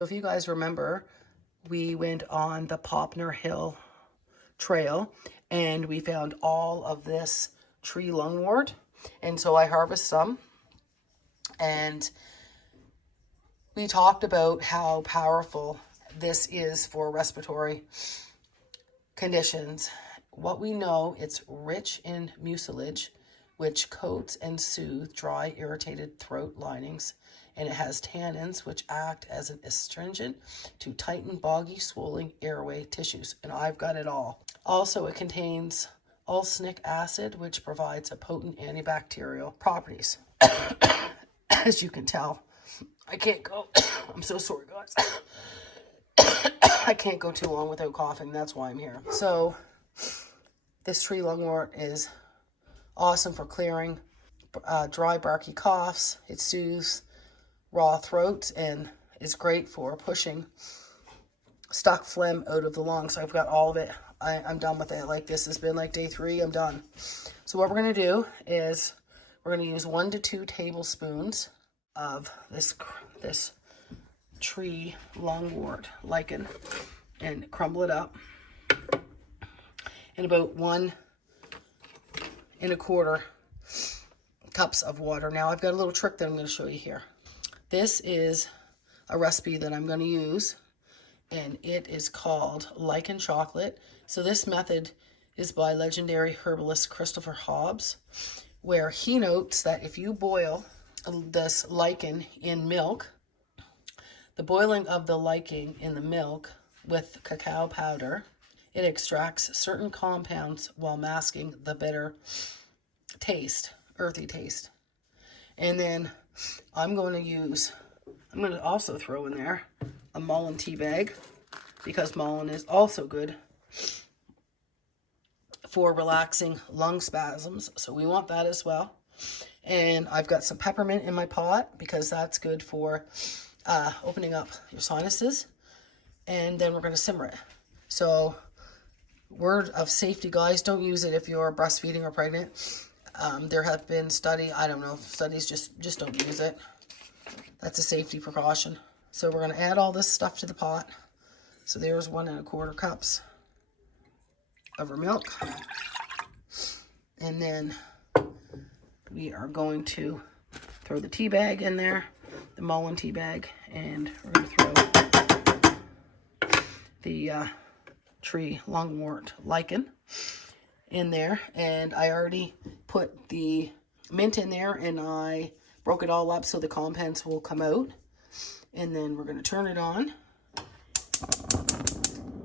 If you guys remember, we went on the Popner Hill Trail and we found all of this tree lungwort, and so I harvested some, and we talked about how powerful this is for respiratory conditions. What we know, it's rich in mucilage, which coats and soothes dry, irritated throat linings. And it has tannins, which act as an astringent to tighten boggy, swollen airway tissues. And I've got it all. Also, it contains ulcinic acid, which provides a potent antibacterial properties. As you can tell, I can't go. I'm so sorry, guys. I can't go too long without coughing. That's why I'm here. So, this tree lungwort is awesome for clearing dry, barky coughs. It soothes raw throats and is great for pushing stuck phlegm out of the lungs. So I've got all of it. I'm done with it. Like, this has been like day 3. I'm done. So what we're going to do is we're going to use 1 to 2 tablespoons of this tree lungwort lichen and crumble it up in about 1 1/4 cups of water. Now I've got a little trick that I'm going to show you here. This is a recipe that I'm going to use, and it is called Lichen chocolate. So this method is by legendary herbalist Christopher Hobbs, where he notes that if you boil this lichen in milk, the boiling of the lichen in the milk with cacao powder, it extracts certain compounds while masking the bitter taste, earthy taste. And then I'm going to also throw in there a mullein tea bag, because mullein is also good for relaxing lung spasms. So we want that as well. And I've got some peppermint in my pot, because that's good for opening up your sinuses. And then we're going to simmer it. So, word of safety, guys, don't use it if you're breastfeeding or pregnant. There have been studies just don't use it. That's a safety precaution. So we're going to add all this stuff to the pot. So there's 1 1/4 cups of our milk. And then we are going to throw the tea bag in there, the mullein tea bag, and we're going to throw the tree lungwort lichen in there. And I already put the mint in there, and I broke it all up so the contents will come out. And then we're going to turn it on,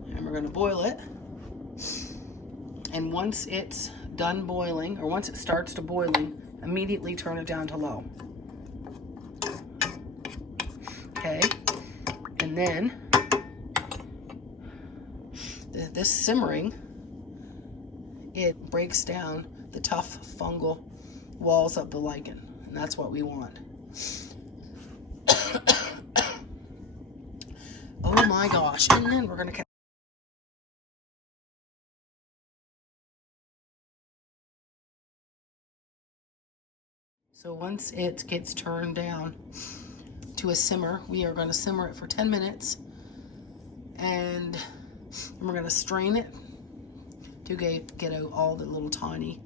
and we're going to boil it. And once it's done boiling, or once it starts to boiling, immediately turn it down to low. Okay, and then this simmering, it breaks down the tough fungal walls of the lichen, and that's what we want. Oh my gosh. And then we're going to So once it gets turned down to a simmer, we are going to simmer it for 10 minutes, and we're going to strain it to get out all the little tiny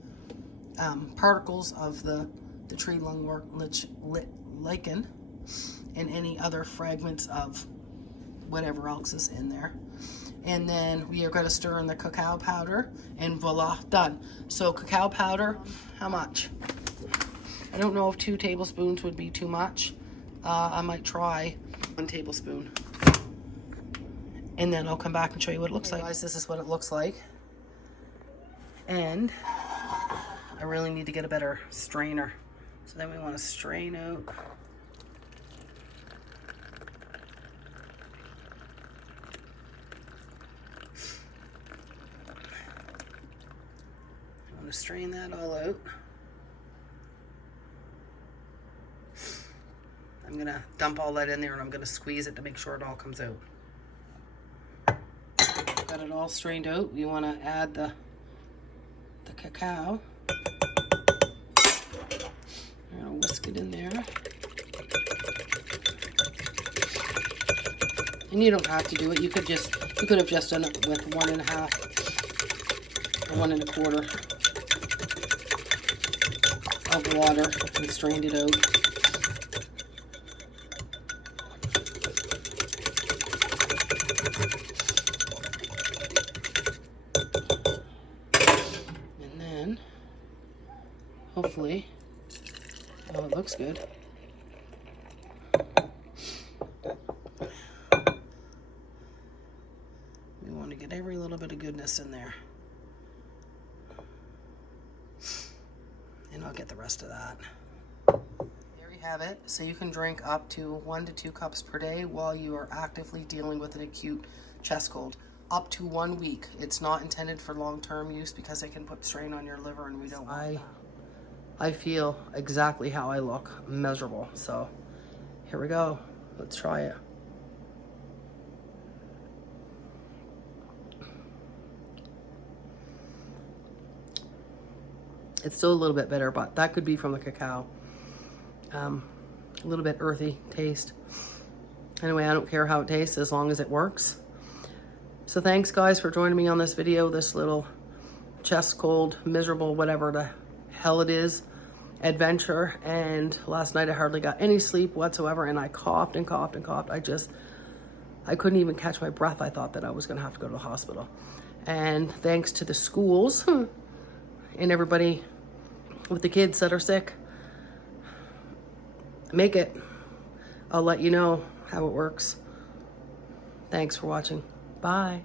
particles of the tree lungwort lichen and any other fragments of whatever else is in there. And then we are going to stir in the cacao powder, and voila, done. So cacao powder, how much? I don't know if 2 tablespoons would be too much. I might try 1 tablespoon. And then I'll come back and show you what it looks like. Guys, this is what it looks like. And I really need to get a better strainer. So then we want to strain out to strain that all out. I'm going to dump all that in there, and I'm going to squeeze it to make sure it all comes out. Got it all strained out. You want to add the cacao. I'm going to whisk it in there. And you don't have to do it. You could have just done it with 1.5 or 1.25 of water and strained it out. And then, hopefully, oh, it looks good. We want to get every little bit of goodness in there. And I'll get the rest of that. There you have it. So you can drink up to 1 to 2 cups per day while you are actively dealing with an acute chest cold. Up to 1 week. It's not intended for long-term use because it can put strain on your liver, and we don't want that. I feel exactly how I look, miserable. So here we go. Let's try it. It's still a little bit bitter, but that could be from the cacao. A little bit earthy taste. Anyway, I don't care how it tastes as long as it works. So thanks guys for joining me on this video, this little chest cold, miserable, whatever the hell it is, adventure. And last night I hardly got any sleep whatsoever, and I coughed and coughed and coughed. I couldn't even catch my breath. I thought that I was gonna have to go to the hospital. And thanks to the schools and everybody with the kids that are sick, make it. I'll let you know how it works. Thanks for watching. Bye.